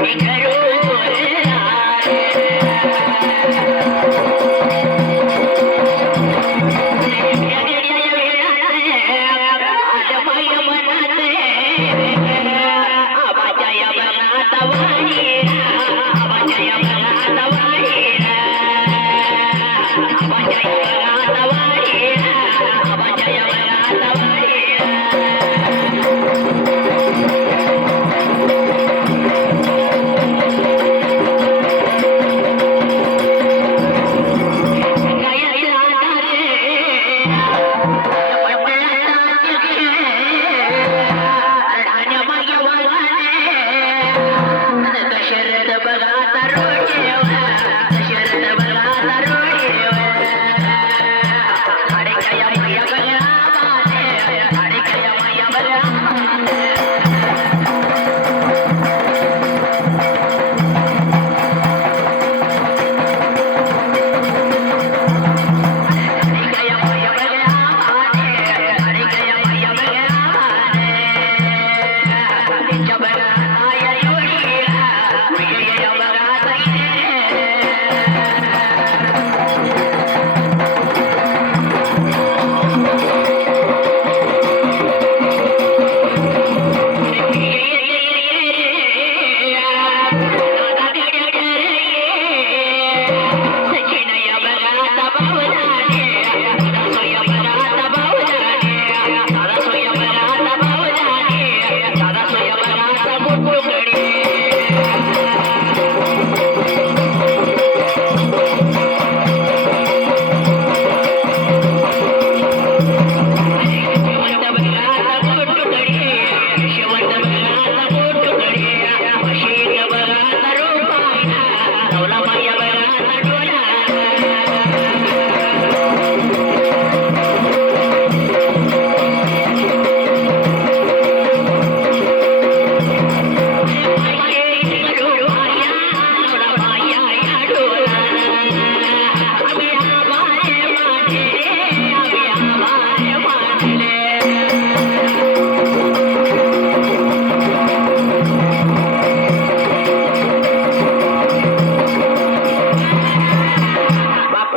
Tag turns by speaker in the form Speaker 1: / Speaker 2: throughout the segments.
Speaker 1: Bye.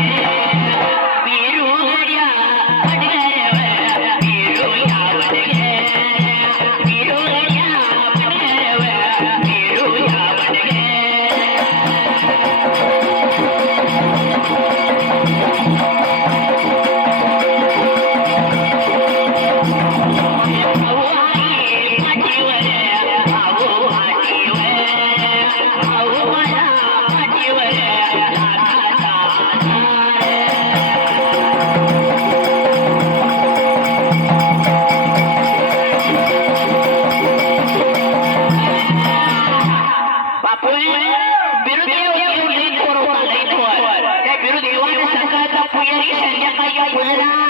Speaker 1: Biru